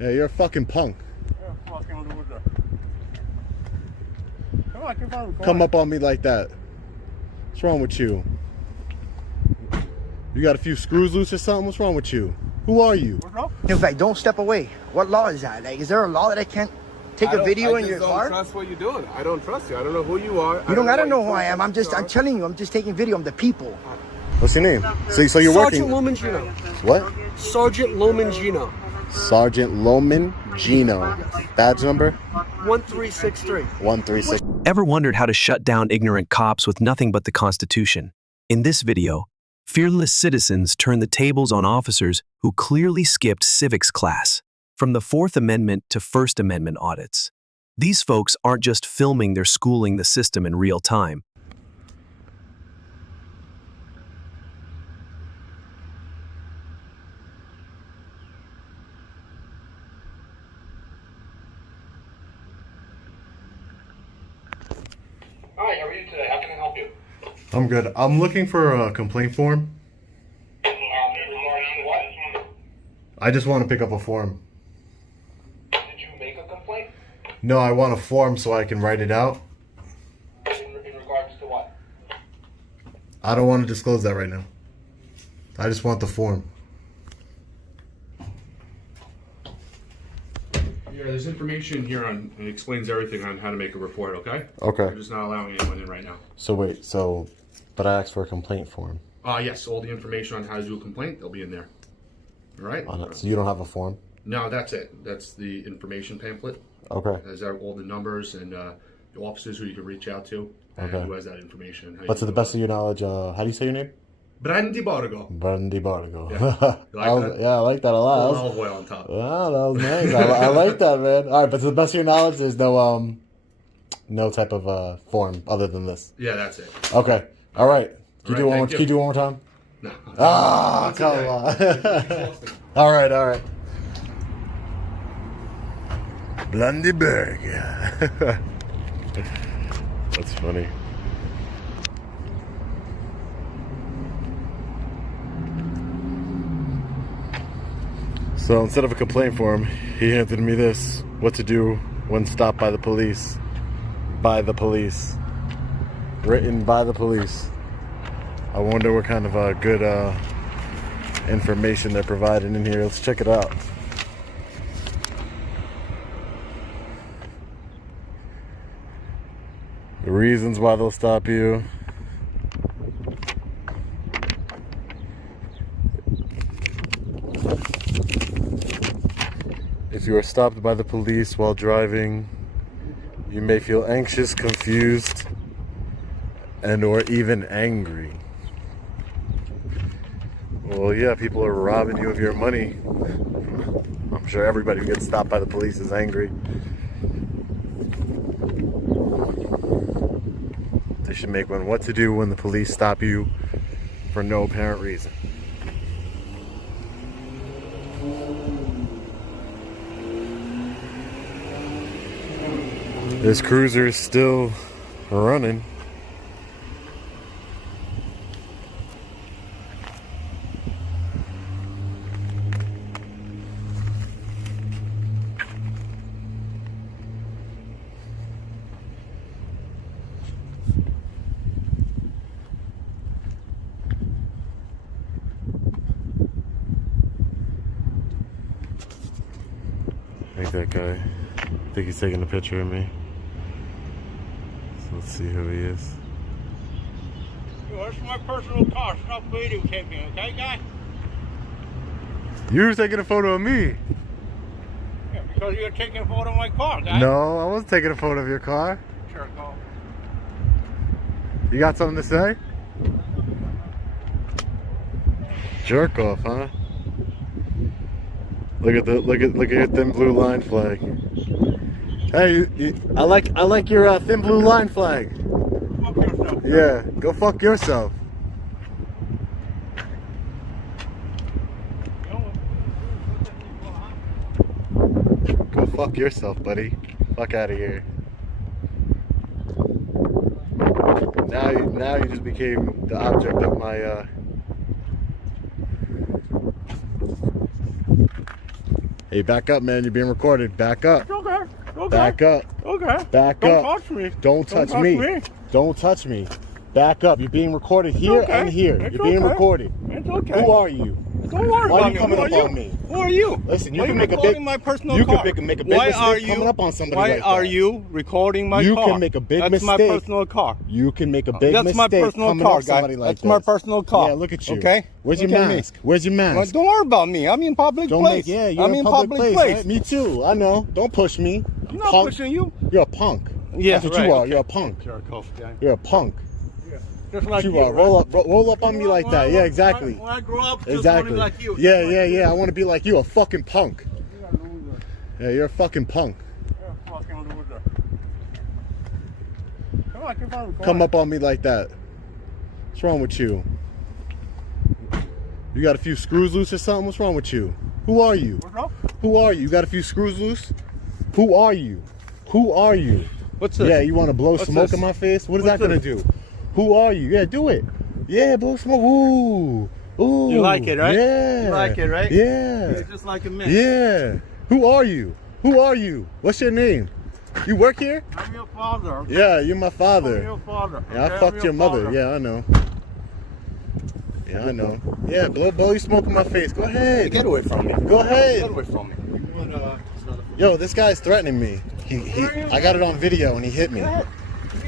Yeah, you're a fucking punk. You're a fucking loser. Come on, keep on recording. Come up on me like that. What's wrong with you? You got a few screws loose or something? What's wrong with you? Who are you? What's wrong? In fact, don't step away. What law is that? Like, is there a law that I can't take a video in your car? I don't trust what you're doing. I don't trust you. I don't know who you are. You don't gotta know who I am. I'm telling you, I'm just taking video. I'm the people. What's your name? So you're Sergeant working. Lomangino. What? Sergeant Lomangino. Sergeant Lomangino. Badge number? 1363. 136. Ever wondered how to shut down ignorant cops with nothing but the Constitution? In this video, fearless citizens turn the tables on officers who clearly skipped civics class, from the Fourth Amendment to First Amendment audits. These folks aren't just filming, they're schooling the system in real time. Hi, how are you today? How can I help you? I'm good. I'm looking for a complaint form. Regarding what? I just want to pick up a form. Did you make a complaint? No, I want a form so I can write it out. In regards to what? I don't want to disclose that right now. I just want the form. Yeah, there's information here on, it explains everything on how to make a report, okay? Okay. We're just not allowing anyone in right now. So wait, but I asked for a complaint form. Yes, all the information on how to do a complaint, they'll be in there. All right? So you don't have a form? No, that's it. That's the information pamphlet. Okay. It has all the numbers and the officers who you can reach out to. And Okay. who has that information. But to the best of your knowledge, how do you say your name? Brandy Borgo. Brandy Bargo. Yeah. You like that? Yeah, I like that a lot. Olive oil on top. Wow, that was nice. I like that, man. All right, but to the best of your knowledge, there's no type of form other than this. Yeah, that's it. Okay. All right. Can you do one more? Thank Can you do one more time? No. Ah, Once a come day. on. All right, all right. Blundyberg. That's funny. So instead of a complaint form, he handed me this: what to do when stopped by the police. By the police. Written by the police. I wonder what kind of good information they're providing in here. Let's check it out. The reasons why they'll stop you. If you are stopped by the police while driving, you may feel anxious, confused, and or even angry. Well, yeah, people are robbing you of your money. I'm sure everybody who gets stopped by the police is angry. They should make one: what to do when the police stop you for no apparent reason. This cruiser is still running. I think that guy, I think he's taking a picture of me. So let's see who he is. This is my personal car. Stop videotaping, okay, guy? You were taking a photo of me. Yeah, because you're taking a photo of my car, guy. No, I wasn't taking a photo of your car. Sure, go. You got something to say? Jerk off, huh? Look at your thin blue line flag. Hey, I like your thin blue line flag. Fuck yourself. Yeah, go fuck yourself. Go fuck yourself, buddy. Fuck out of here. Now you just became the object of my Hey, back up, man. You're being recorded. Back up. Okay. Okay. Back up. Okay. Back Don't up. touch me. Don't touch me. Don't touch me. Back up. You're being recorded here okay. and here. It's You're being okay. recorded. It's okay. Who are you? Don't worry Why about are you me. coming Who up are on you? me? Who are you? Listen, you Why can are make a recording big. my personal You car? can make a big Why mistake are you coming up on somebody Why like are that. you recording my You car? can make a big That's mistake. my personal car. You can make a big That's mistake my personal coming car, up somebody guy. like That's my this. personal car. Yeah, look at you. Okay. Where's your Look at me. mask? Where's your Well, mask? don't worry about me. I'm in public Don't place. make. Yeah, you're I'm in public place. Right? Me too. I know. Don't push me. I'm not Punk. pushing you. You're a punk. Yeah, That's what right, you are. okay. You're a punk. You're a cough guy. You're a punk. Just like You are. Roll up on me like that. Yeah, exactly. When I grow up, just Exactly. like you. Yeah. I want to be like you, a fucking punk. You're a loser. Yeah, you're a fucking punk. You're a fucking loser. Come on, keep on recording. Come up on me like that. What's wrong with you? You got a few screws loose or something? What's wrong with you? Who are you? What's up? Who are you? You got a few screws loose? Who are you? Who are you? What's this? Yeah, you want to blow What's smoke this? in my face? What is What's that going to this? do? Who are you? Yeah, do it. Yeah, blow smoke. Ooh. Ooh. You like it, right? Yeah. You like it, right? Yeah. You're just like a man. Yeah. Who are you? Who are you? What's your name? You work here? I'm your father. Yeah, you're my I'm father. your father. Yeah, I Okay, fucked I'm your mother. father. Yeah, I know. Yeah, I know. Yeah, blow you smoke in my face. Go ahead. Get away from me. Go ahead. Get away from me. Yo, this guy's threatening me. I got it on video and he hit me.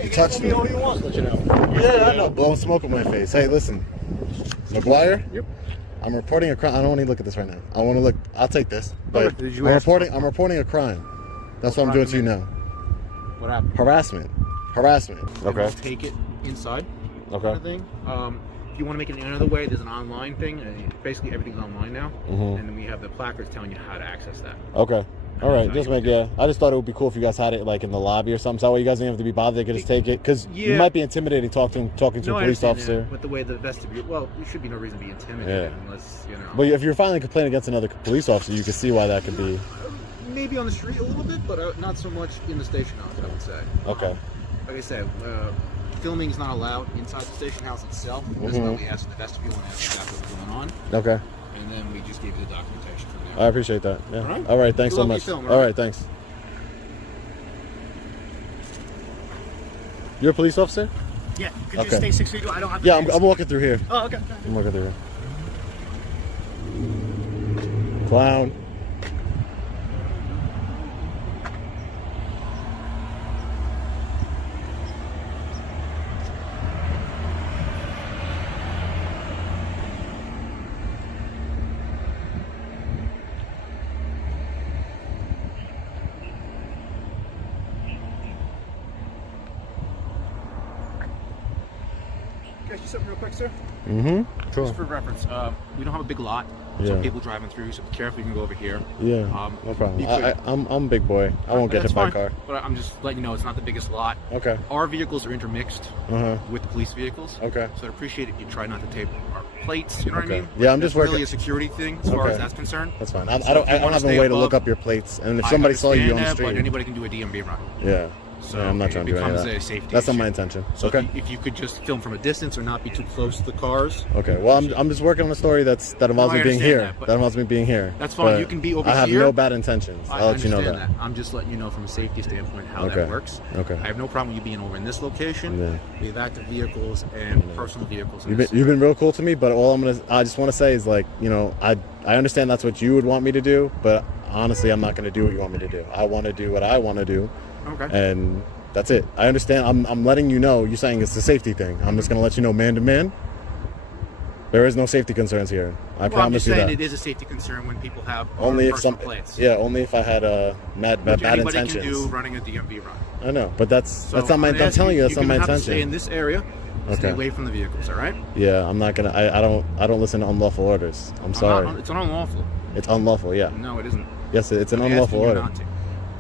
He touched me. All you want, let you know. Yeah, I know. Blowing smoke in my face. Hey, listen. McGuire? Yep. I'm reporting a crime. I don't want to look at this right now. I want to look. I'll take this. But Did you I'm ask reporting a crime. That's what I'm doing to you now. What happened? Harassment. And we'll take it inside. Kind of thing. If you want to make it another way, there's an online thing. And basically, everything's online now. And then we have the placards telling you how to access that. Okay. All right. Just make I just thought it would be cool if you guys had it like in the lobby or something. So that way you guys didn't have to be bothered. They could just take it because you might be intimidating talking to a police officer. With the way the vestibule, well, there should be no reason to be intimidated unless But if you're filing a complaint against another police officer, you can see why that could be. Maybe on the street a little bit, but not so much in the station house, I would say. Okay. Like I said, filming is not allowed inside the station house itself. This is why we asked the vestibule and asked exactly what's going on. Okay. And then we just gave you the documentation from there. I appreciate that. Yeah. All right. Thanks so much. Film, all right. Thanks. You're a police officer? Yeah. Could you stay 6 feet? I don't have. Yeah, I'm walking through here. Oh, okay. I'm walking through here. Clown. Can I ask you something real quick, sir? Mm-hmm. Sure. Just for reference, we don't have a big lot. Some people driving through, so be careful. You can go over here. Yeah. No problem. I'm a big boy. I won't get hit by a car. But I'm just letting you know it's not the biggest lot. Okay. Our vehicles are intermixed with the police vehicles. Okay. So I'd appreciate if you try not to tape our plates. You know what I mean? Yeah, I'm That's just working. really a security thing as far as that's concerned. That's fine. I don't have a way to look up your plates, and if somebody saw you on the street, but anybody can do a DMV run. Yeah. So I'm not trying to do any of becomes that. a safety That's not issue. my intention. So Okay. if you could just film from a distance or not be too close to the cars. Okay. Well, I'm just working on a story that involves me being here. That involves me being here. That's fine. But you can be over here. I have here. no bad intentions. I'll let you know that. I'm just letting you know from a safety standpoint how that works. Okay. I have no problem with you being over in this location. Yeah. We have active vehicles and personal vehicles. You've been real cool to me, but I just want to say is like, I understand that's what you would want me to do, but honestly, I'm not going to do what you want me to do. I want to do what I want to do. Okay. And that's it. I understand. I'm letting you know. You're saying it's a safety thing. I'm just going to let you know, man to man. There is no safety concerns here. I promise you that. I'm just saying it is a safety concern when people have only if personal plates. Yeah, only if I had bad intentions. Anybody can do running a DMV run. I know, but that's not my. I'm telling you, that's not my You intention. stay in this area. Stay away from the vehicles. All right. Yeah, I'm not gonna. I don't listen to unlawful orders. I'm sorry. It's unlawful. It's unlawful. Yeah. No, it isn't. Yes, it's an unlawful order.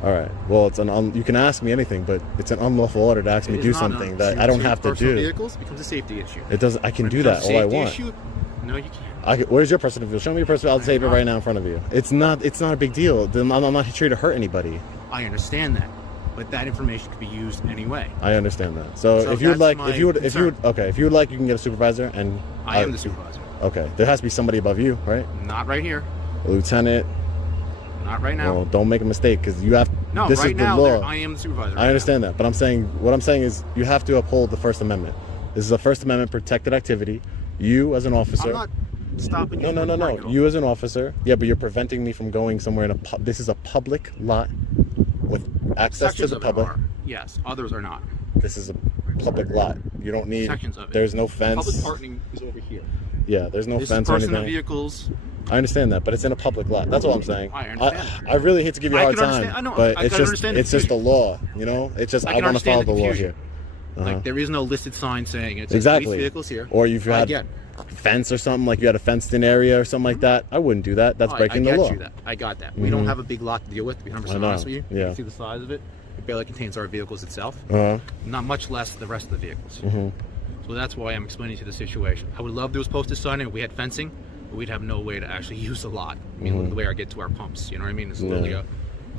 All right. Well, you can ask me anything, but it's an unlawful order to ask me to do something that I don't have to do. Vehicles becomes a safety issue. It does. I can do that all I want. No, you can't. Where's your personal vehicle? Show me your personal. I'll tape it right now in front of you. It's not a big deal. I'm not here to hurt anybody. I understand that, but that information could be used anyway. I understand that. So if you would like, you can get a supervisor, and I am the supervisor. Okay, there has to be somebody above you, right? Not right here. A lieutenant. Not right now. Well, don't make a mistake because you have. No, this right is the now law. I am the supervisor. I understand that, but what I'm saying is you have to uphold the First Amendment. This is a First Amendment protected activity. You as an officer. I'm not stopping you. No. You as an officer. Yeah, but you're preventing me from going somewhere in a. This is a public lot with access to the public. Yes, others are not. This is a public lot. You don't need. Sections of it. There's no fence. Public parking is over here. Yeah, there's no This fence is or personal anything. vehicles. I understand that, but it's in a public lot. That's all I'm saying. I understand. I really hate to give you a hard time, I know. but I it's can just understand the it's just the law, you know. It's just I want to follow the law here. Like there is no listed sign saying it's exactly police vehicles here. Or you've had fence or something, like you had a fenced-in area or something like that. I wouldn't do that. That's breaking the law. I got that. We don't have a big lot to deal with, to be 100% honest with you. Yeah. You can see the size of it. It barely contains our vehicles itself. Not much less the rest of the vehicles. So that's why I'm explaining to you the situation. I would love there was posted sign and we had fencing, but we'd have no way to actually use the lot. I mean, the way I get to our pumps. You know what I mean? It's literally a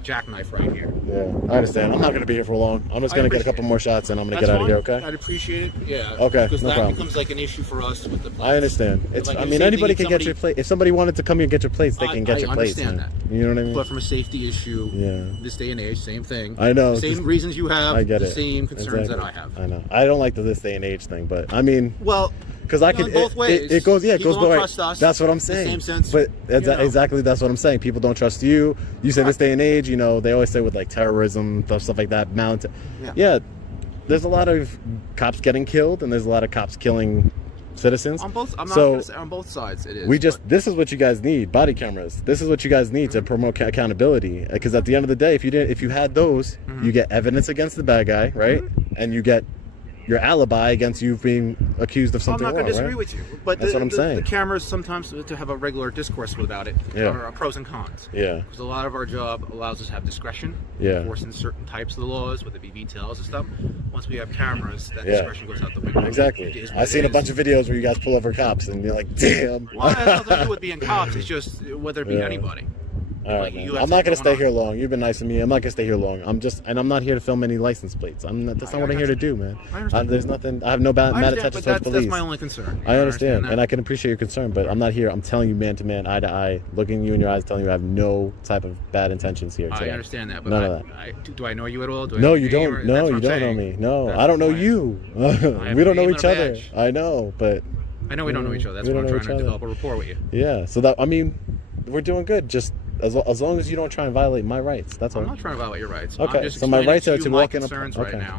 jackknife right here. Yeah, I understand. I'm not going to be here for long. I'm just going to get a couple more shots and I'm going to get out of here, okay? I'd appreciate it. Yeah. Okay, because no that problem. becomes like an issue for us with the plates. I understand. It's. Like, I mean, anybody can get your plate. If somebody wanted to come here and get your plates, they can get your plates. I understand that. You know what I mean? But from a safety issue, this day and age, same thing. I know. Same reasons you have. I get the it. Same concerns that I have. I know. I don't like the this day and age thing, but I mean. Well. Because I could, both ways. It goes, yeah, it goes both ways. That's what I'm saying. The same sense, but exactly, that's what I'm saying. People don't trust you. You say this day and age, you know, they always say with like terrorism, stuff like that. Yeah, there's a lot of cops getting killed, and there's a lot of cops killing citizens. On both, I'm not going to say on both sides. It is. This is what you guys need: body cameras. This is what you guys need to promote accountability. Because at the end of the day, if you had those, you get evidence against the bad guy, right? And you get your alibi against you being accused of something wrong, I'm not going to disagree right? with you, but that's what I'm saying. The cameras sometimes to have a regular discourse about it are pros and cons. Yeah. Because a lot of our job allows us to have discretion. Enforcing certain types of the laws, whether it be details and stuff. Once we have cameras, that discretion goes out the window. Exactly. I've seen a bunch of videos where you guys pull over cops and you're like, damn. Well, it has nothing to do with being cops. It's just whether it be anybody. All right, I'm not gonna stay here long. You've been nice to me. I'm not gonna stay here long. I'm not here to film any license plates. That's not what I'm here to do, man. There's nothing. I have no bad intentions towards police. That's my only concern. I understand, and I can appreciate your concern, but I'm not here. I'm telling you, man to man, eye to eye, looking you in your eyes, telling you I have no type of bad intentions here today. I understand that, but none of that. Do I know you at all? No, you don't. No, you don't know me. No, I don't know you. We don't know each other. I know, but I know we don't know each other. That's why I'm trying to develop a rapport with you. Yeah. So that we're doing good. Just. As long as you don't try and violate my rights, that's all. I'm not trying to violate your rights. Okay, so my rights are to walk in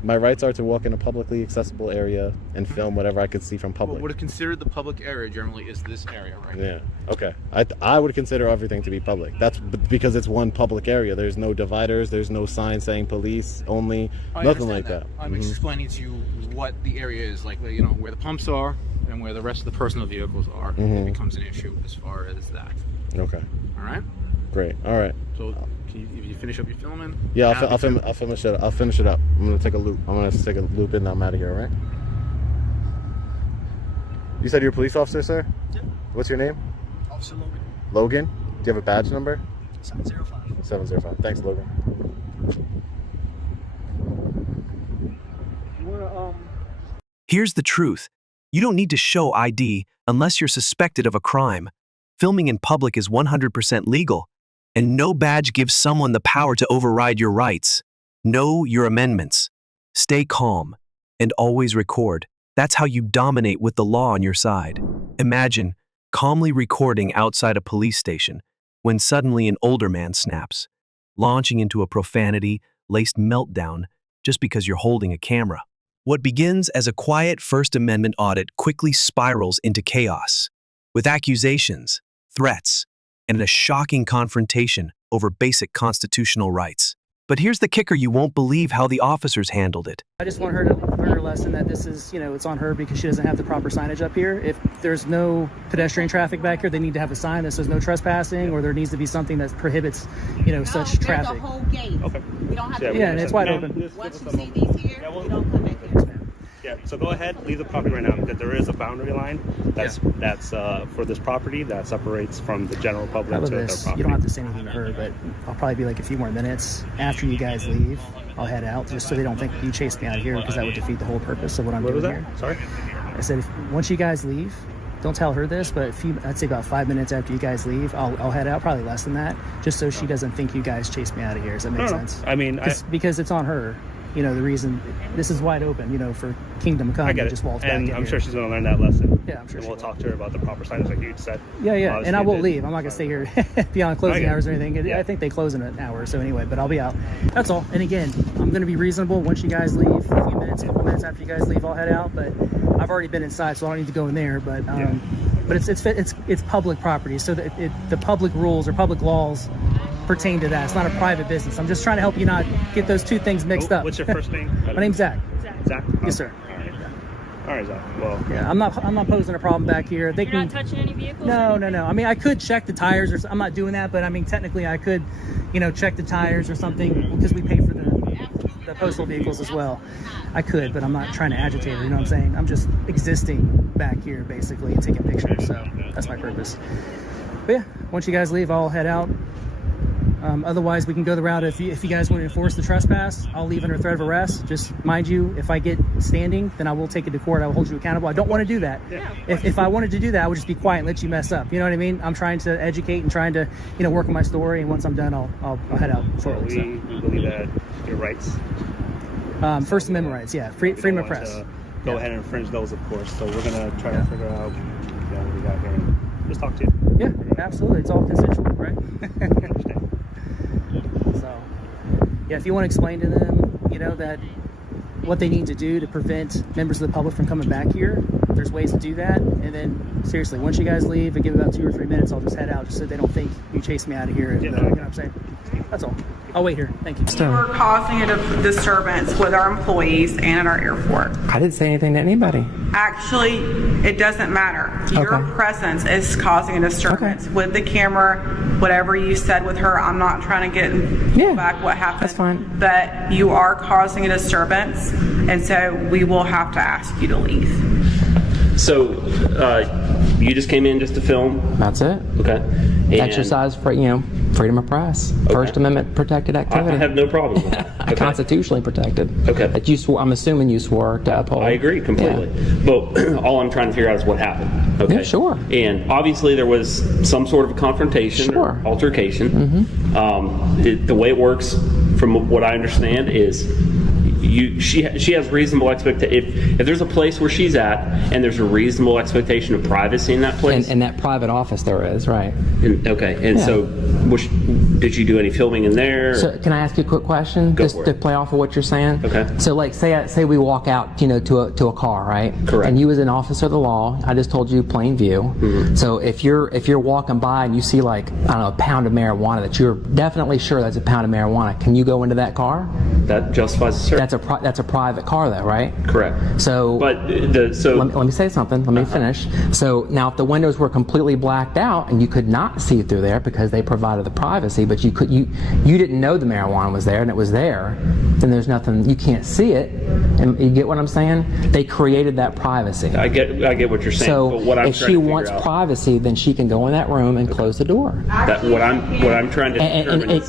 my rights are to walk in a publicly accessible area and film whatever I could see from public. What would consider the public area generally is this area right here. Yeah. Okay. I would consider everything to be public. That's because it's one public area. There's no dividers. There's no sign saying police only. Nothing like that. I'm explaining to you what the area is like. You know where the pumps are and where the rest of the personal vehicles are. It becomes an issue as far as that. Okay. All right. Great. All right. So, if you finish up your filming? Yeah, I'll finish it. I'll finish it up. I'm gonna take a loop. I'm gonna take a loop in. And I'm out of here. All right. You said you're a police officer, sir? Yep. What's your name? Officer Logan. Logan. Do you have a badge number? 705. 705. Thanks, Logan. Here's the truth. You don't need to show ID unless you're suspected of a crime. Filming in public is 100% legal, and no badge gives someone the power to override your rights. Know your amendments. Stay calm, and always record. That's how you dominate with the law on your side. Imagine calmly recording outside a police station when suddenly an older man snaps, launching into a profanity-laced meltdown just because you're holding a camera. What begins as a quiet First Amendment audit quickly spirals into chaos, with accusations, threats, and a shocking confrontation over basic constitutional rights. But here's the kicker: you won't believe how the officers handled it. I just want her to learn her lesson that this is, it's on her because she doesn't have the proper signage up here. If there's no pedestrian traffic back here, they need to have a sign that says no trespassing, or there needs to be something that prohibits, such traffic. There's a whole gate. Okay. We don't have and it's wide open. Once you see these here, you don't come back here. Yeah, so go ahead, leave the property right now because there is a boundary line that's for this property that separates from the general public to their property. You don't have to say anything to her, but I'll probably be like a few more minutes after you guys leave. I'll head out just so they don't think you chased me out of here, because that would defeat the whole purpose of what I'm doing here. Sorry? I said once you guys leave, don't tell her this, but I'd say about 5 minutes after you guys leave, I'll head out, probably less than that, just so she doesn't think you guys chased me out of here. Does that make sense? I mean, because it's on her. You know, the reason this is wide open, you know, for Kingdom Come. I get it. Just waltz and back I'm in sure here. she's going to learn that lesson. Yeah, I'm sure and she we'll will. talk to her about the proper signage, like you said. Yeah, and I won't leave. I'm not gonna stay here beyond closing hours or anything. Yeah. I think they close in an hour, so anyway. But I'll be out. That's all. And again, I'm gonna be reasonable. Once you guys leave, a couple minutes after you guys leave, I'll head out. But I've already been inside, so I don't need to go in there. But but it's public property, so the public rules or public laws pertain to that. It's not a private business. I'm just trying to help you not get those two things mixed up. What's your first name? My name's Zach. Zach? Yes, sir. All right, Zach. Well, yeah, I'm not posing a problem back here. You're not touching any vehicles? No. I mean, I could check the tires, or I'm not doing that, but I mean, technically, I could, you know, check the tires or something because we pay for the postal vehicles as well. I could, but I'm not trying to agitate her. You know what I'm saying? I'm just existing back here basically and taking pictures. So that's my purpose. But yeah, once you guys leave, I'll head out. Otherwise, we can go the route. If you guys want to enforce the trespass, I'll leave under threat of arrest. Just mind you, if I get standing, then I will take it to court. I will hold you accountable. I don't want to do that. If I wanted to do that, I would just be quiet and let you mess up. You know what I mean? I'm trying to educate and trying to, you know, work on my story. And once I'm done, I'll head out shortly. We believe that your rights. First Amendment rights, yeah. Freedom of press. Go ahead and infringe those, of course. So we're gonna try to figure out what we got here. And just talk to you. Yeah, absolutely. It's all consensual, right? So, yeah, if you want to explain to them, you know, that what they need to do to prevent members of the public from coming back here, there's ways to do that. And then, seriously, once you guys leave and give about 2 or 3 minutes, I'll just head out just so they don't think you chased me out of here. And, you know what I'm saying? That's all. I'll wait here. Thank you. We're causing a disturbance with our employees and at our airport. I didn't say anything to anybody. Actually, it doesn't matter. Your presence is causing a disturbance with the camera. Whatever you said with her, I'm not trying to get back what happened. That's fine. But you are causing a disturbance, and so we will have to ask you to leave. So, you just came in just to film? That's it. Okay. And exercise for, you know, freedom of press. First Amendment protected activity. I have no problem with that. Okay. Constitutionally protected. Okay. That you swore, I'm assuming you swore to uphold. I agree completely. Yeah. But all I'm trying to figure out is what happened. Okay. Yeah, sure. And obviously there was some sort of a confrontation or altercation. Mm-hmm. The way it works, from what I understand, is she has reasonable expectation. If there's a place where she's at and there's a reasonable expectation of privacy in that place, in that private office there is, right? So did you do any filming in there? So can I ask you a quick question, just to play off of what you're saying? Okay. So like say we walk out, you know, to a car, right? Correct. And you as an officer of the law, I just told you plain view. Mm-hmm. So if you're walking by and you see, like, I don't know, a pound of marijuana that you're definitely sure that's a pound of marijuana, can you go into that car? That justifies a search. That's a private car, though, right? Correct. So, let me say something. Let me finish. So now, if the windows were completely blacked out and you could not see through there because they provided the privacy, but you didn't know the marijuana was there and it was there, then there's nothing. You can't see it. And you get what I'm saying? They created that privacy. I get what you're saying. So but what I'm if she wants privacy, then she can go in that room and close the door. That what I'm trying to determine is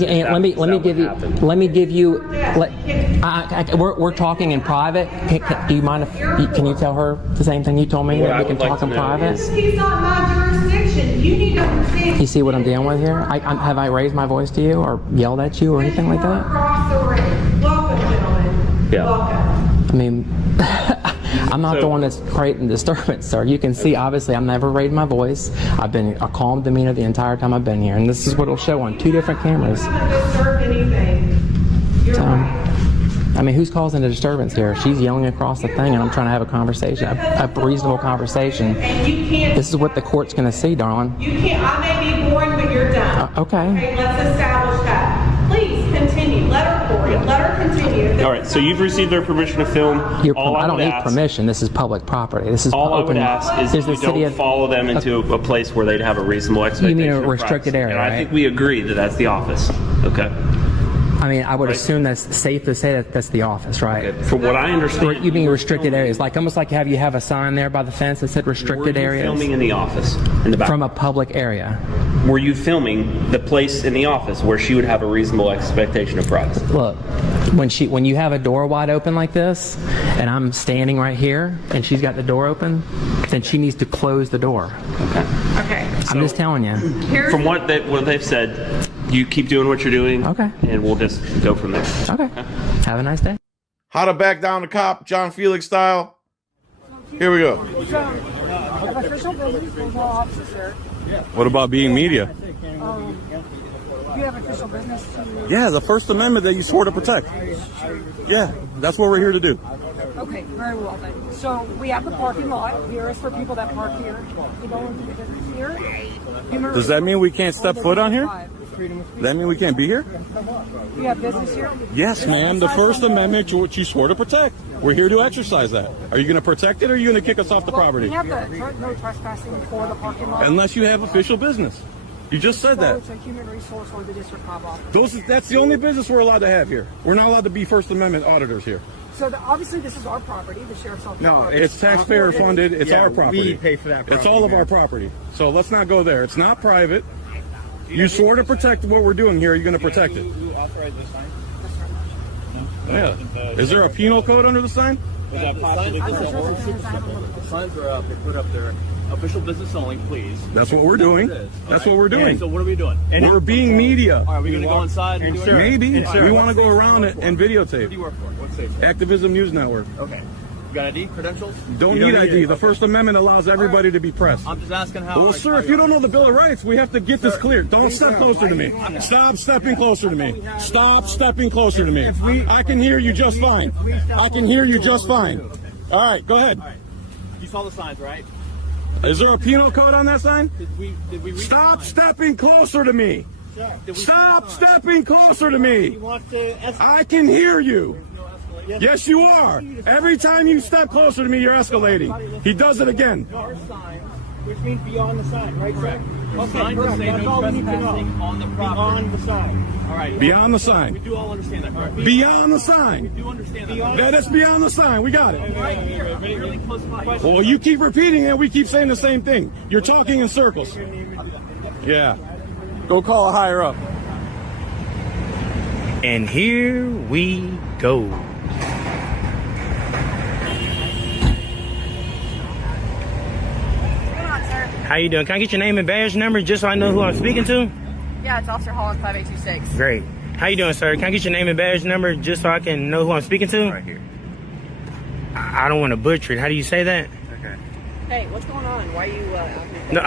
let me give you. We're talking in private. Do you mind can you tell her the same thing you told me, that we can talk in private? He's not my jurisdiction. You need to understand. You see what I'm dealing with here? Have I raised my voice to you or yelled at you or anything like that? Welcome, gentlemen. Yeah. Welcome. I mean, I'm not the one that's creating disturbance, sir. You can see, obviously, I've never raised my voice. I've been a calm demeanor the entire time I've been here, and this is what it'll show on 2 different cameras. I haven't disturbed anything. You're right. I mean, who's causing a disturbance here? She's yelling across the thing, and I'm trying to have a conversation, a reasonable conversation. And you can't. This is what the court's going to see, darling. You can't. I may be boring, but you're done. Okay. Let's establish that. Please continue. Let her, Corey. Let her continue. All right. So you've received their permission to film. I don't need permission. This is public property. This is all open. I would ask is that you don't follow them into a place where they'd have a reasonable expectation. You mean a restricted area, right? I think we agree that that's the office. Okay. I mean, I would assume that's safe to say that that's the office, right? Okay. From what I understand, you mean restricted areas, like almost like you have a sign there by the fence that said restricted areas. Filming in the office in the back from a public area. were you filming the place in the office where she would have a reasonable expectation of privacy? Look, when you have a door wide open like this, and I'm standing right here, and she's got the door open, then she needs to close the door. Okay. I'm just telling you. From what they've said, you keep doing what you're doing. Okay. And we'll just go from there. Okay. Have a nice day. How to back down the cop, John Felix style. Here we go. What about being media? You have official business to... Yeah, the First Amendment that you swore to protect. Yeah, that's what we're here to do. Okay, very well then. So we have the parking lot. Here is for people that park here. You go into the business here. Does that mean we can't step foot on here? Does that mean we can't be here? We have business here? Yes, ma'am. The First Amendment, which you swore to protect. We're here to exercise that. Are you going to protect it, or are you going to kick us off the property? We have the no trespassing for the parking lot. Unless you have official business. You just said that. It's a human resource or the district cop office. That's the only business we're allowed to have here. We're not allowed to be First Amendment auditors here. So obviously this is our property, the sheriff's office. No, it's taxpayer funded. It's our property. We pay for that property. It's all of our property. So let's not go there. It's not private. You swore to protect what we're doing here. Are you going to protect it? You authorize this sign? Yeah. Is there a penal code under the sign? The signs are up. They put up their official business only, please. That's what we're doing. That's what we're doing. So what are we doing? We're being media. Are we going to go inside? Maybe. We want to go around it and videotape. What do you work for? What station? Activism News Network. Okay. You got ID, credentials? Don't need ID. The First Amendment allows everybody to be pressed. I'm just asking how. Well, sir, if you don't know the Bill of Rights, we have to get this clear. Don't step closer to me. Stop stepping closer to me. Stop stepping closer to me. I can hear you just fine. I can hear you just fine. All right, go ahead. You saw the signs, right? Is there a penal code on that sign? Did we read Stop stepping closer to me. Stop stepping closer to me. I can hear you. Yes, you are. Every time you step closer to me, you're escalating. He does it again. Which means beyond the sign, right, sir? Okay, correct. That's all we need to know. On the property. Beyond the sign. All right. Beyond the sign. We do all understand that, correct? Beyond the sign. We do understand that. That's beyond the sign. We got it. Right here. Really close by. Well, you keep repeating it. We keep saying the same thing. You're talking in circles. Yeah. Go call a higher up. And here we go. How you doing? Can I get your name and badge number just so I know who I'm speaking to? Yeah, it's Officer Holland 5826. Great. How you doing, sir? Can I get your name and badge number just so I can know who I'm speaking to? Right here. I don't want to butcher it. How do you say that? Okay. Hey, what's going on? Why are you No,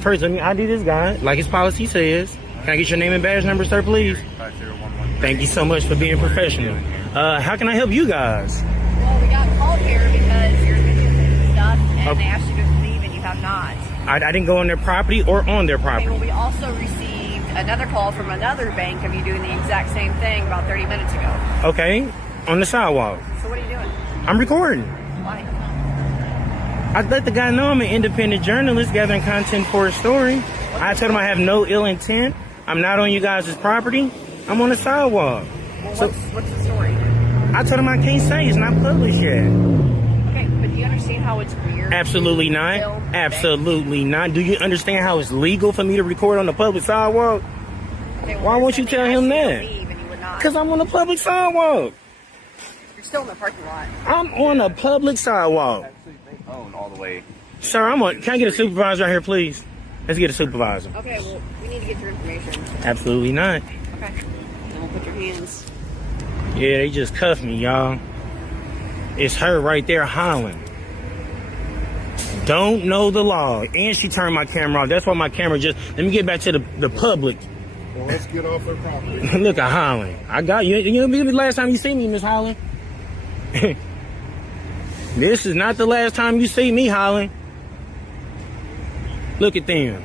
first let me ID this guy like his policy says. Can I get your name and badge number, sir, please? 5011. Thank you so much for being professional. How can I help you guys? Well, we got called here because you're videotaping stuff and they asked you to leave and you have not. I didn't go on their property or on their property. Okay, well, we also received another call from another bank of you doing the exact same thing about 30 minutes ago. Okay, on the sidewalk. So what are you doing? I'm recording. Why? I let the guy know I'm an independent journalist gathering content for a story. I told him I have no ill intent. I'm not on you guys' property. I'm on the sidewalk. Well, what's the story? I told him I can't say it's not published yet. Okay, but do you understand how it's weird? Absolutely not. Absolutely not. Do you understand how it's legal for me to record on the public sidewalk? Okay, well, why won't you tell him that? Because I'm on the public sidewalk. You're still in the parking lot. I'm on a public sidewalk. All the way. Sir, can I get a supervisor out here, please? Let's get a supervisor. Okay, well, we need to get your information. Absolutely not. Okay. Then we'll put your hands. Yeah, they just cuffed me, y'all. It's her right there hollering. Don't know the law. And she turned my camera off. That's why my camera just... Let me get back to the public. Well, let's get off her property. Look at Holland. I got you. You know the last time you see me, Miss Holland? This is not the last time you see me, Holland. Look at them.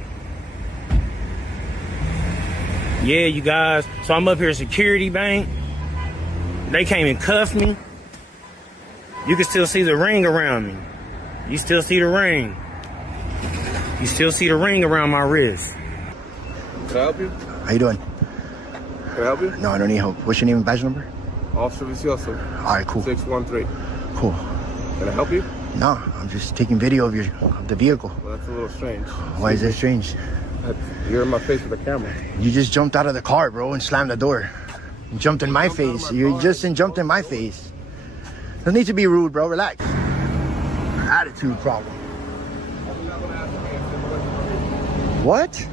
Yeah, you guys. So I'm up here at Security Bank. They came and cuffed me. You can still see the ring around me. You still see the ring. You still see the ring around my wrist. Can I help you? How you doing? Can I help you? No, I don't need help. What's your name and badge number? Officer Refusal. All right, cool. 613. Cool. Can I help you? No, I'm just taking video of the vehicle. Well, that's a little strange. Why is that strange? You're in my face with a camera. You just jumped out of the car, bro, and slammed the door. You jumped in my face. You just jumped in my face. Doesn't need to be rude, bro. Relax. Attitude problem. What?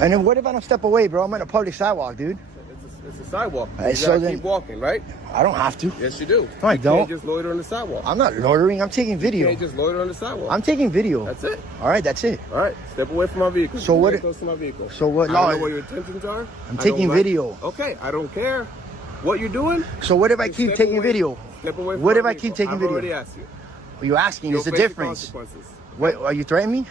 And then what if I don't step away, bro? I'm on a public sidewalk, dude. It's a sidewalk. Right, You so gotta then- keep walking, right? I don't have to. Yes, you do. No, I You don't. can't just loiter on the sidewalk. I'm not loitering. I'm taking video. You can't just loiter on the sidewalk. I'm taking video. That's it. All right, that's it. All right, step away from my vehicle. So what- Stay close to my vehicle. so what I law- don't know what your intentions are. I'm I don't taking like- video. Okay, I don't care what you're doing. So what if I Just keep step taking away- video? Step away from What my if I vehicle. keep taking I've video? already asked you. Are you asking? You'll It's a face the difference. consequences. What, are you threatening me?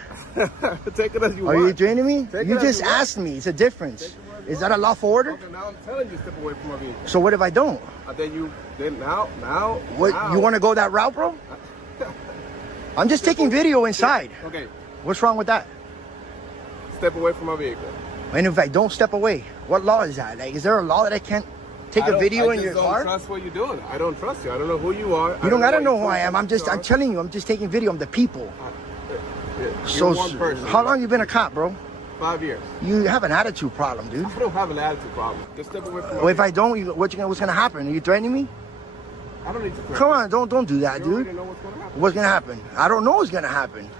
Take it as you Are want. you threatening me? Take You it as just you want. asked me. It's a difference. Is that a lawful order? Okay, now I'm telling you, step away from my vehicle. So what if I don't? Then now. What, now. you want to go that route, bro? I'm just taking video inside. Okay, What's wrong with that? step away from my vehicle. And if I don't step away, what law is that? Like, is there a law that I can't take a video in your car? I don't trust what you're doing. I don't trust you. I don't know who you are. You don't gotta know what who I am. I'm telling you, I'm just taking video. I'm the people. So, one person. how long you been a cop, bro? 5 years. You have an attitude problem, dude. I don't have an attitude problem. Just step away from my Well, if vehicle. I don't, what's gonna happen? Are you threatening me? I don't need to threaten Come you. on, don't do that, You dude. already know what's gonna happen. What's gonna happen? I don't know what's gonna happen.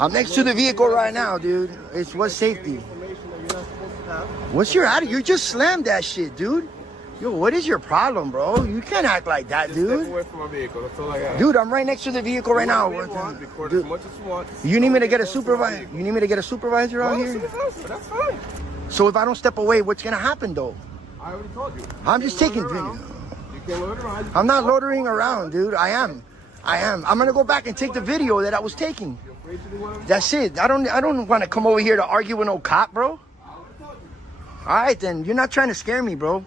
I'm next to the vehicle right now, dude. It's what's safety. Information that you're not supposed to have. What's your attitude? You just slammed that shit, dude. Yo, what is your problem, bro? You can't act like that, Just step dude. away from my vehicle. That's all I got. Dude, I'm right next to the vehicle right now. Record as Dude, much as you want. you need me to get a Don't close my supervisor? vehicle. You need me to get a supervisor out Well, here? supervisor, that's fine. So if I don't step away, what's gonna happen though? I already told you. I'm You just can't taking loiter video. around. You can't loiter around. You I'm not can walk. loitering around, dude. I am. I'm gonna go back and take the video that I was taking. You're afraid to do what I'm That's it. I don't want to come over here to argue with no cop, bro. All right, then. You're not trying to scare me, bro.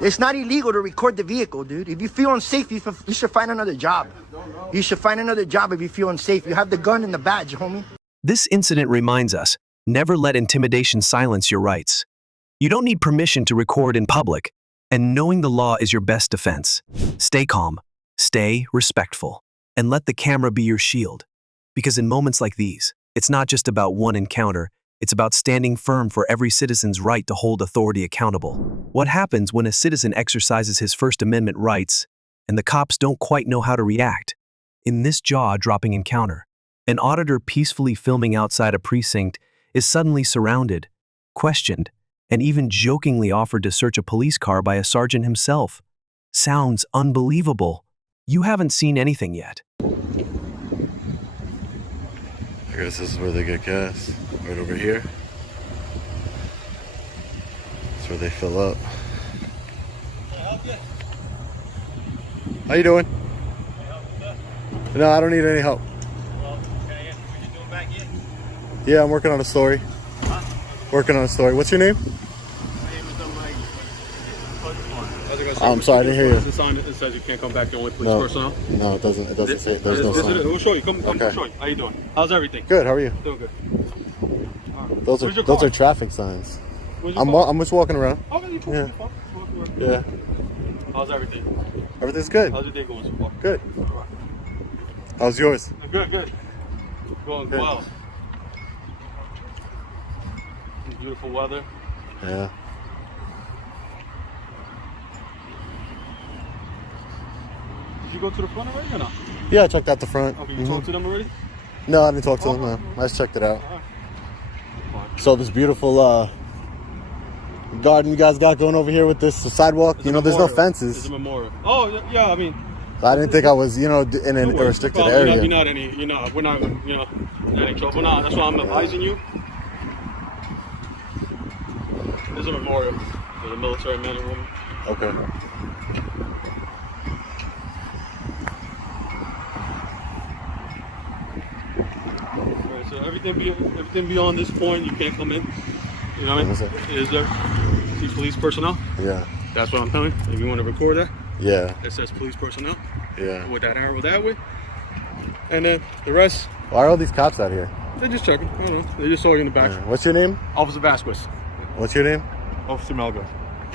It's not illegal to record the vehicle, dude. If you feel unsafe, you should find another job. You should find another job if you feel unsafe. You have the gun and the badge, homie. This incident reminds us, never let intimidation silence your rights. You don't need permission to record in public, and knowing the law is your best defense. Stay calm, stay respectful, and let the camera be your shield. Because in moments like these, it's not just about one encounter, it's about standing firm for every citizen's right to hold authority accountable. What happens when a citizen exercises his First Amendment rights and the cops don't quite know how to react? In this jaw-dropping encounter, an auditor peacefully filming outside a precinct is suddenly surrounded, questioned, and even jokingly offered to search a police car by a sergeant himself. Sounds unbelievable. You haven't seen anything yet. I guess this is where they get gas. Right over here. That's where they fill up. How you doing? No, I don't need any help. Yeah, I'm working on a story. Working on a story. What's your name? I'm sorry, I didn't hear you. This sign that says you can't come back, the only police No, personnel. no, it doesn't. It doesn't say. There's no sign. We'll show you. Come Okay. show you. How you doing? How's everything? Good. How are you? Doing good. Those Where's your are car? traffic signs. Where's your car? I'm just walking around. Okay, you cool. Yeah. Yeah. How's everything? Everything's good. How's your day going so far? Good. How's yours? Good, good. Going Good. well. Beautiful weather. Yeah. Did you go to the front already or not? Yeah, I checked out the front. Okay, you talked to them already? No, I didn't talk to them. No, I just checked it out. So this beautiful garden you guys got going over here with this sidewalk. It's you a know, there's no memorial. fences. It's a memorial. Oh yeah, I mean. I didn't think I was, you know, in a restricted area. We're not in trouble. We're not. That's why I'm advising you. There's a memorial for the military men and women. Okay. Right, so everything beyond this point, you can't come in. You know what I mean? Is there police personnel? Yeah. That's what I'm telling you. If you want to record that. Yeah. It says police personnel. Yeah. With that arrow that way. And then the rest. Why are all these cops out here? They're just checking. I don't know. They just saw you in the back. Yeah. What's your name? Officer Vasquez. What's your name? Officer Melgar.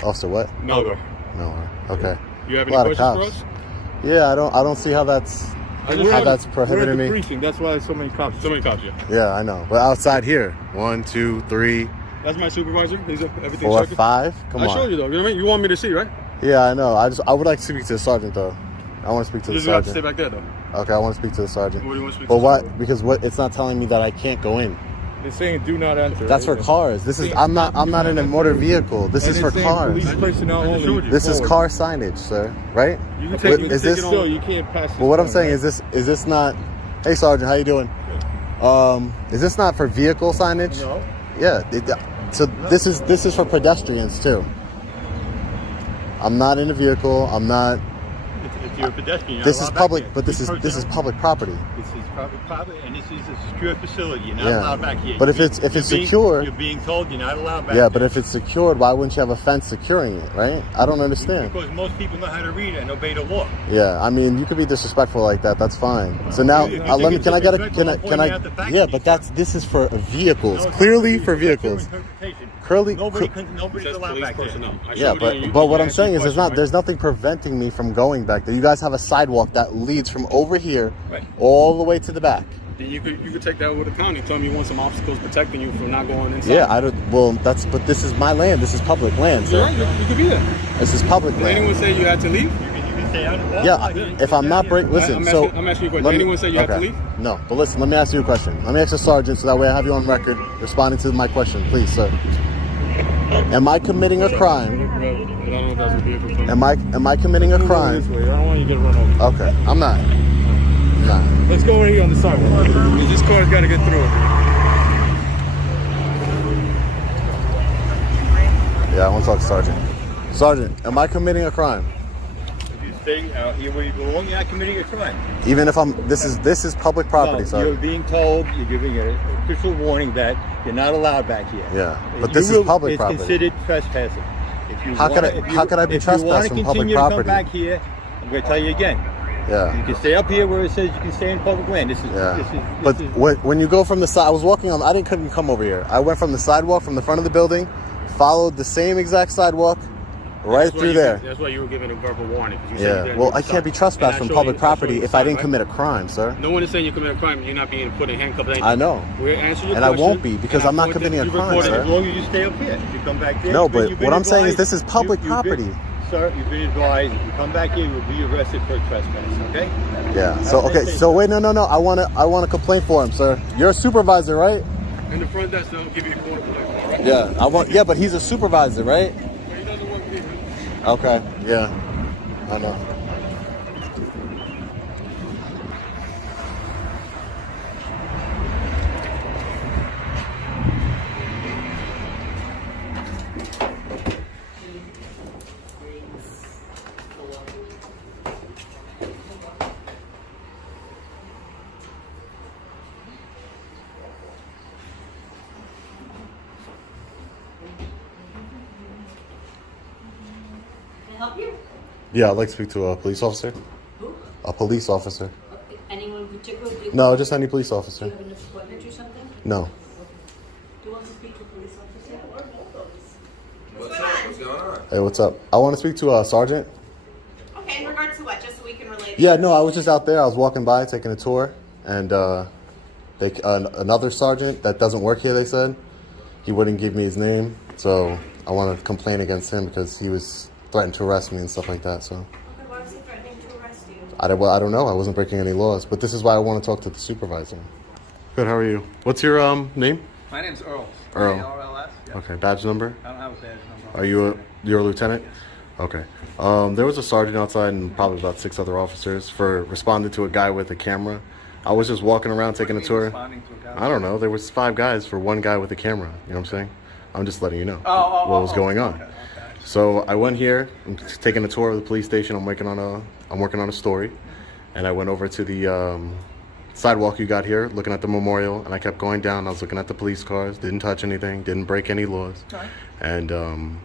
Officer what? Melgar. Melgar. Okay. You have A any lot of questions cops. for us? Yeah, I don't see how that's that's prohibiting we're at the me. precinct. That's why there's so many cops. So many cops, yeah. Yeah, I know. But outside here, 1, 2, 3, That's my supervisor. He's everything 4, checking. 5. Come on. I showed you though. You know what I mean? You want me to see, right? Yeah, I know. I would like to speak to the sergeant though. I want to speak to You the just have to sergeant. stay back there though. Okay, I want to speak to the sergeant. What do you want to speak But to? what? Because what? It's not telling me that I can't go in. It's saying do not enter. That's for cars. This is. I'm not in a motor vehicle. This is for cars. Police personnel only. This is car signage, sir. Right? You can take, Is this? still, you can't pass this Well, what I'm down, saying right? is this not? Hey, sergeant, how you doing? Is this not for vehicle signage? No. Yeah. So this is for pedestrians too. I'm not in a vehicle. I'm not. If you're a pedestrian, you're This not is allowed public, back but this is public property. This is public property, and this is a secure facility. You're not Yeah. allowed back here. But if it's secure, you're being told you're not allowed back. yeah. there. But if it's secured, why wouldn't you have a fence securing it? Right? I don't understand. Because most people know how to read and obey the law. Yeah, I mean, you could be disrespectful like that. That's fine. So now, let me. Can I get a? Can I? Yeah, but this is for vehicles. Clearly for vehicles. Nobody's allowed back there. Yeah, but what I'm saying is there's nothing preventing me from going back there. You guys have a sidewalk that leads from over here all the way to the back. Then you could take that with the county. Tell them you want some obstacles protecting you from not going inside. Yeah, I don't. Well, but this is my land. This is public land. So You're right. You could be there. this is public Did land. anyone say you had to leave? Yeah, if I'm not breaking, listen. I'm So asking you a question. let Did me- anyone say you had to okay. leave? No, but listen. Let me ask you a question. Let me ask the sergeant, so that way I have you on record responding to my question, please, sir. Am I committing a crime? I don't know if that's a vehicle. Am I committing a crime? I don't want you to get run over. Okay, I'm not. Nah. Let's go over here on the sidewalk. This car's got to get through. Yeah, I want to talk to Sergeant. Sergeant, am I committing a crime? If you're staying out here where you belong, you're not committing a crime. Even if I'm, this is public property, No, Sergeant. you're being told, you're giving an official warning that you're not allowed back here. Yeah, but this is public property. It's considered trespassing. If you How could I be trespassed from public If you want to continue to come property? back here, I'm going to tell you again. Yeah. You can stay up here where it says you can stay in public land. This is. Yeah. But when you go from the side, I was walking on. Couldn't come over here. I went from the sidewalk from the front of the building, followed the same exact sidewalk, right through there. That's why you were given a verbal warning. Yeah. Well, I can't be trespassed from public property if I didn't commit a crime, sir. No one is saying you commit a crime. You're not being put in handcuffs. I know. We're answering your And I question, won't be because I'm not committing a crime, sir. As long as you stay up here. If you come back there. No, but what I'm saying is this is public you've been- property. Sir, you've been advised. If you come back here, you'll be arrested for trespass. Okay? Yeah. So okay. So wait, no. I want to complain for him, sir. You're a supervisor, right? In the front desk, they'll give you a quarter for that, right? Yeah. Yeah, but he's a supervisor, right? He doesn't work here. Okay. Yeah. I know. Help you? Yeah, I'd like to speak to a police officer. Who? A police officer. Anyone in particular? No, just any police officer. Do you have an appointment or something? No. Do you want to speak to a police officer? What's up? What's going on? Hey, what's up? I want to speak to a sergeant. Okay, in regards to what? Just so we can relate. Yeah, no, I was just out there. I was walking by, taking a tour, and another sergeant that doesn't work here. They said he wouldn't give me his name, so I want to complain against him because he was threatened to arrest me and stuff like that. So Okay, why was he threatening to arrest you? I don't know. I wasn't breaking any laws, but this is why I want to talk to the supervisor. Good. How are you? What's your name? My name's Earl. Earl. A-R-L-S. Yeah. Okay. Badge number? I don't have a badge number. Are you you're a lieutenant? Okay. There was a sergeant outside and probably about 6 other officers for responding to a guy with a camera. I was just walking around taking a tour. Responding to a guy? I don't know. There was 5 guys for 1 guy with a camera. You know what I'm saying? I'm just letting you know what was going on. Okay. So I went here. I'm taking a tour of the police station. I'm working on a story, and I went over to the sidewalk you got here, looking at the memorial, and I kept going down. I was looking at the police cars. Didn't touch anything. Didn't break any laws. Right. And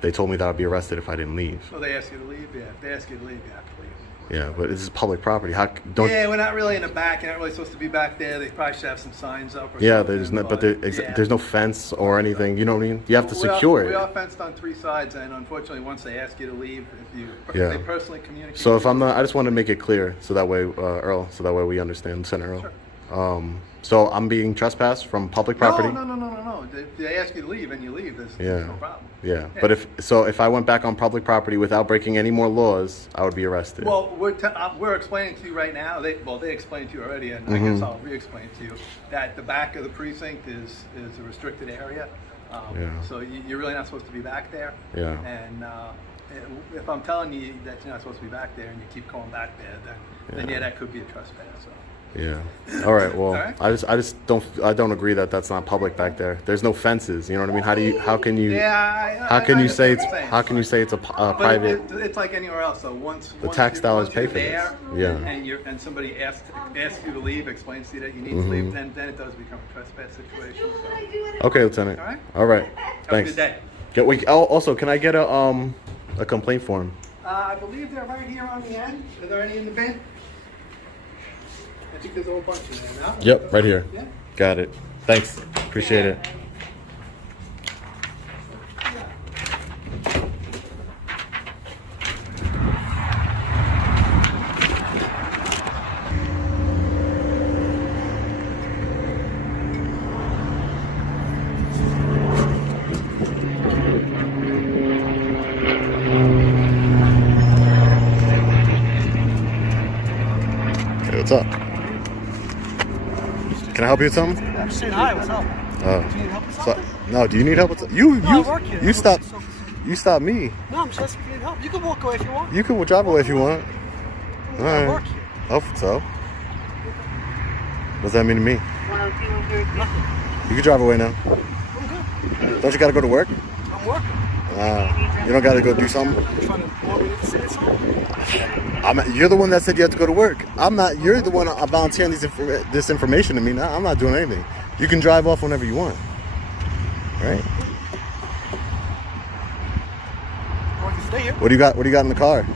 they told me that I'd be arrested if I didn't leave. So they ask you to leave? Yeah. If they ask you to leave, you have to leave. Yeah, but this is public property. How don't? Yeah, we're not really in the back. You're not really supposed to be back there. They probably should have some signs up. Or Yeah, something, there's no, but there's no fence or anything. You know what I mean? You have to secure it. We are fenced on 3 sides, and unfortunately, once they ask you to leave, if they personally communicate. So if I'm not, I just want to make it clear so that way, Earl, so that way we understand, Senator Earl. Sure. So I'm being trespassed from public property. No. If they ask you to leave and you leave, there's no problem. Yeah, but if I went back on public property without breaking any more laws, I would be arrested. Well, we're explaining to you right now. They explained to you already, and I guess I'll re-explain to you that the back of the precinct is a restricted area. So you're really not supposed to be back there. Yeah. And if I'm telling you that you're not supposed to be back there and you keep going back there, then that could be a trespass. So. Yeah. All right. Well, All right. I don't agree that that's not public back there. There's no fences. You know what I mean? How can you say it's a private? It's like anywhere else. So once the tax dollars pay for this. Yeah. And somebody asks you to leave, explains to you that you need to leave, then it does become a trespass situation. So. Okay, Lieutenant. All right. All right. Have Thanks. a good day. Also, can I get a complaint form? I believe they're right here on the end. Are there any in the bin? I think there's a whole bunch in there now. Yep, right here. Yeah. Got it. Thanks. Appreciate it. Hey, what's up? Can I help you with something? I'm just saying hi, what's up? Do you need help with something? No, do you need help with something? I work here. You stop me. No, I'm just asking if you need help. You can walk away if you want. You can drive away if you want. All I right. work here. Oh, so? What does that mean to me? Nothing. You can drive away now. I'm good. Don't you gotta go to work? I'm working. You don't gotta go do something? Want me to say something? You're the one that said you have to go to work. I'm not. You're the one volunteering this information to me. Now I'm not doing anything. You can drive off whenever you want. Right? Or I can stay here. What do you got? What do you got in the car? No,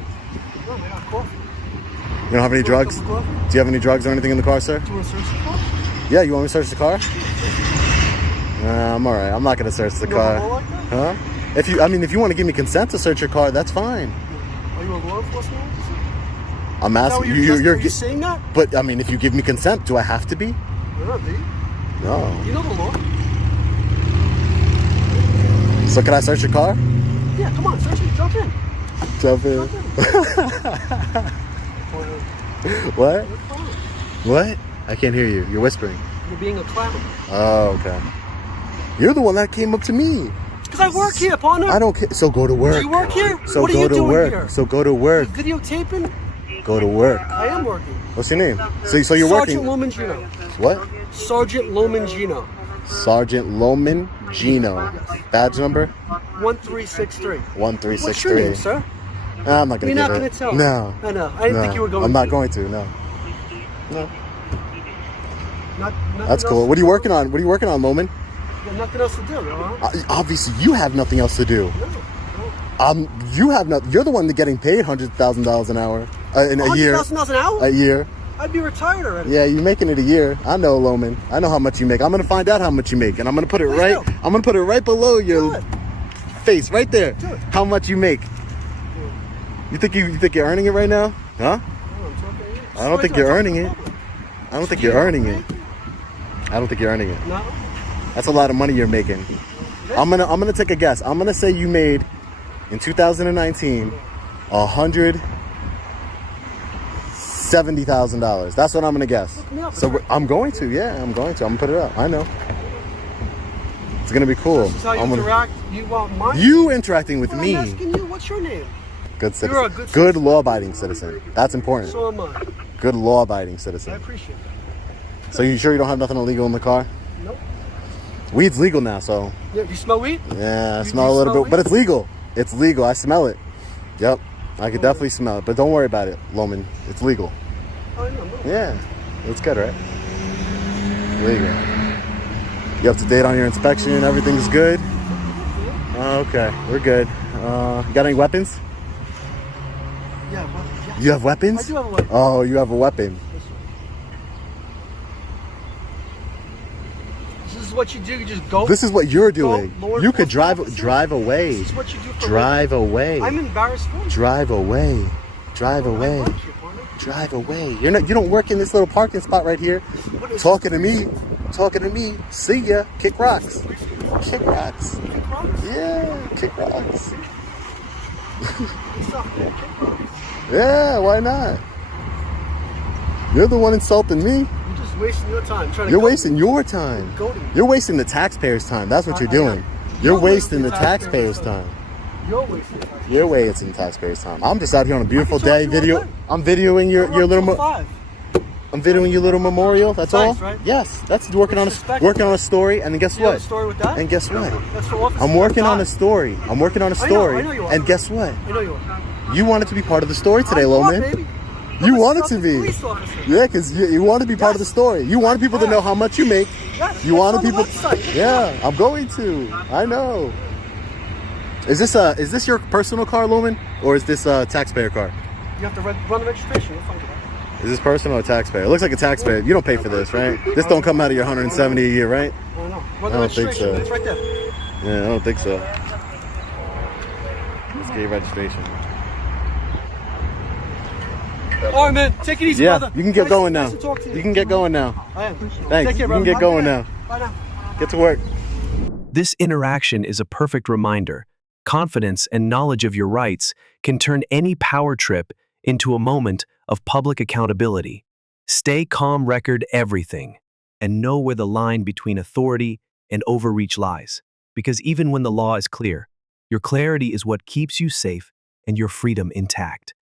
I got coffee. You don't have any drugs? Do you have any drugs or anything in the car, sir? Do you want to search the car? Yeah, you want me to search the car? I'm all right. I'm not gonna search the car. Like Huh? If you want to give me consent to search your car, that's fine. Are you a law enforcement officer? I'm asking Are you saying that? But I mean, if you give me consent, do I have to be? You're not, do you? No. You know the law. So can I search your car? Yeah, come on, search it. Jump in. Jump in. What? What? I can't hear you. You're whispering. You're being a clown. Oh, okay. You're the one that came up to me. Because I work here, partner. I don't care. So go to work. Do you work here? So what are go you to doing work. here? So go to work. You videotaping? Go to work. I am working. What's your name? So you're Sergeant working. Lomangino. What? Sergeant Lomangino. Sergeant Lomangino. Badge number? 1363. 1363. What's your name, sir? I'm not gonna. You're not give going it. to tell. No. I know. I didn't think you were going. I'm not going to. No. Nothing That's cool. else What are you working on? What are you working on, Loman? You got nothing else to do, huh? Obviously, you have nothing else to do. You have not. You're the one that's getting paid $100,000 an hour in a year. $100,000 an hour? A year. I'd be retired already. Yeah, you're making it a year. I know, Loman. I know how much you make. I'm gonna find out how much you make, and I'm gonna put it right. I'm gonna put it right below your face, right there. How much you make? You think you're earning it right now? Huh? I don't think you're earning it. I don't think you're earning it. I don't think you're earning it. No. That's a lot of money you're making. I'm gonna take a guess. I'm gonna say you made in 2019 $170,000. That's what I'm gonna guess. So I'm going to. I'm gonna put it up. I know. It's gonna be cool. This is how you interact. You want mine? You interacting with me. I'm asking you. What's your name? Good citizen. You're a good Good law-abiding citizen. That's important. So am I. Good law-abiding citizen. I appreciate that. So you sure you don't have nothing illegal in the car? Nope. Weed's legal now, so. Yeah, you smell weed? Yeah, I smell a little bit, but it's legal. It's legal. I smell it. Yep, I could definitely smell it, but don't worry about it, Loman. It's legal. Oh, no. Yeah, it's good, right? Legal. You up to date on your inspection? Everything's good? Okay, we're good. You got any weapons? Yeah, well, yes. You have weapons? I do have a weapon. Oh, you have a weapon. This is what you do. You just go. This is what you're doing. Law You could drive enforcement officer. away. This is what you do for Drive living. away. I'm embarrassed for you. Drive away. Drive away. Drive away. You don't work in this little parking spot right here. Talking to me. See ya. Kick rocks. Kick rocks. Yeah, kick rocks. Yeah, why not? You're the one insulting me. You're just wasting your time. You're wasting your time. You're wasting the taxpayers' time. That's what you're doing. You're wasting the taxpayers' time. You're wasting the taxpayers' time. I'm just out here on a beautiful day. I'm videoing your little. I'm videoing your little memorial. That's all. Right? Yes, that's working on a story. And then guess what? Story with that? And guess what? That's for officers. I'm working on a story. I know you are. And guess what? I know you are. You wanted to be part of the story today, Loman. You wanted to be. Yeah, because you want to be part of the story. You wanted people to know how much you make. Yes, You wanted people. website. Yeah, I'm going to. I know. Is this your personal car, Loman, or is this a taxpayer car? You have to run the registration. You'll find it out. Is this personal or taxpayer? It looks like a taxpayer. You don't pay for this, right? This don't come out of your 170 a year, right? I know. I don't think so. It's right there. Yeah, I don't think so. Let's get your registration. All right, man. Take it easy, Yeah, brother. you can get going now. Nice to talk to you. You can get going now. I am. Thanks. Take care, You can brother. get going now. Bye now. Get to work. This interaction is a perfect reminder. Confidence and knowledge of your rights can turn any power trip into a moment of public accountability. Stay calm, record everything, and know where the line between authority and overreach lies. Because even when the law is clear, your clarity is what keeps you safe and your freedom intact.